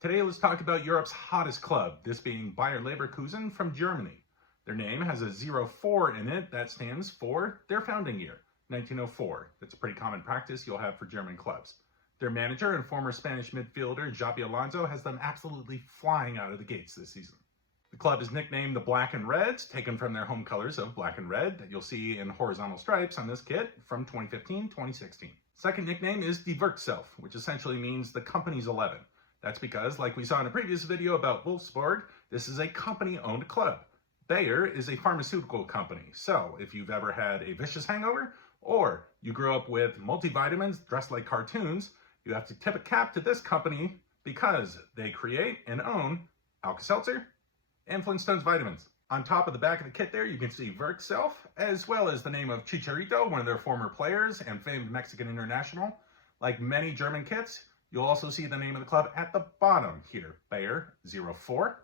Today, let's talk about Europe's hottest club, this being Bayer Leverkusen from Germany. Their name has a 04 in it. That stands for their founding year, 1904. That's a pretty common practice you'll have for German clubs. Their manager and former Spanish midfielder, Xabi Alonso, has them absolutely flying out of the gates this season. The club is nicknamed the Black and Reds, taken from their home colors of black and red that you'll see in horizontal stripes on this kit from 2015-2016. Second nickname is Die Werkself, which essentially means the company's 11. That's because, like we saw in a previous video about Wolfsburg, this is a company-owned club. Bayer is a pharmaceutical company, so if you've ever had a vicious hangover, or you grew up with multivitamins dressed like cartoons, you have to tip a cap to this company because they create and own Alka-Seltzer and Flintstones vitamins. On top of the back of the kit there, you can see Werkself, as well as the name of Chicharito, one of their former players and famed Mexican international. Like many German kits, you'll also see the name of the club at the bottom here, Bayer 04.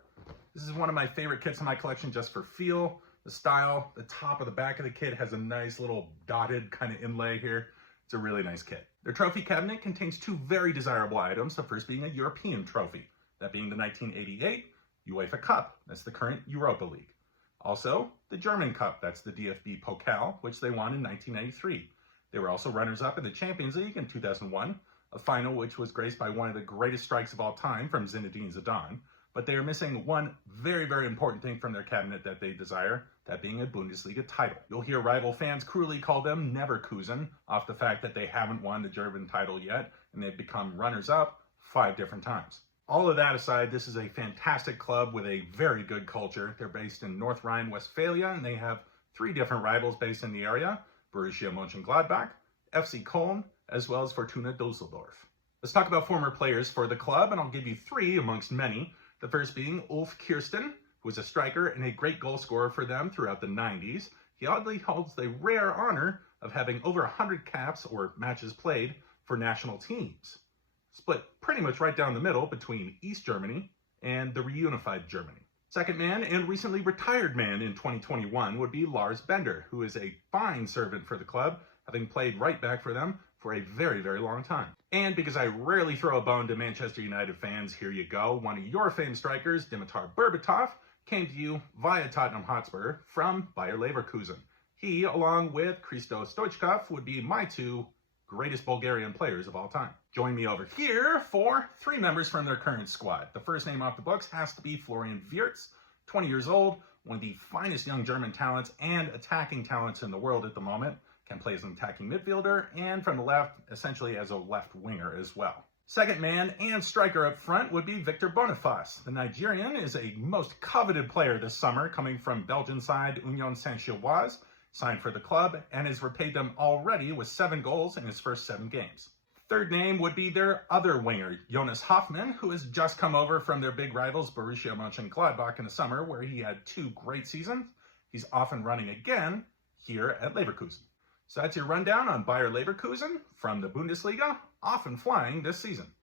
This is one of my favorite kits in my collection just for feel, the style. The top of the back of the kit has a nice little dotted kind of inlay here. It's a really nice kit. Their trophy cabinet contains two very desirable items, the first being a European trophy, that being the 1988 UEFA Cup, that's the current Europa League. Also, the German Cup, that's the DFB Pokal, which they won in 1993. They were also runners-up in the Champions League in 2001, a final which was graced by one of the greatest strikes of all time from Zinedine Zidane, but they are missing one very, very important thing from their cabinet that they desire, that being a Bundesliga title. You'll hear rival fans cruelly call them Neverkusen off the fact that they haven't won the German title yet, and they've become runners-up 5 different times. All of that aside, this is a fantastic club with a very good culture. They're based in North Rhine-Westphalia, and they have 3 different rivals based in the area, Borussia Mönchengladbach, FC Köln, as well as Fortuna Düsseldorf. Let's talk about former players for the club, and I'll give you 3 amongst many. The first being Ulf Kirsten, who was a striker and a great goal scorer for them throughout the 90s. He oddly holds the rare honor of having over 100 caps or matches played for national teams, split pretty much right down the middle between East Germany and the reunified Germany. Second man and recently retired man in 2021 would be Lars Bender, who is a fine servant for the club, having played right back for them for a very, very long time. And because I rarely throw a bone to Manchester United fans, here you go. One of your famed strikers, Dimitar Berbatov, came to you via Tottenham Hotspur from Bayer Leverkusen. He, along with Christos Stoichkov, would be my 2 greatest Bulgarian players of all time. Join me over here for 3 members from their current squad. The first name off the books has to be Florian Wirtz, 20 years old, one of the finest young German talents and attacking talents in the world at the moment. Can play as an attacking midfielder, and from the left, essentially as a left winger as well. Second man and striker up front would be Victor Boniface. The Nigerian is a most coveted player this summer, coming from Belgian side Union Saint-Gilloise, signed for the club, and has repaid them already with 7 goals in his first 7 games. Third name would be their other winger, Jonas Hoffmann, who has just come over from their big rivals Borussia Mönchengladbach in the summer, where he had 2 great seasons. He's off and running again here at Leverkusen. So that's your rundown on Bayer Leverkusen from the Bundesliga, off and flying this season.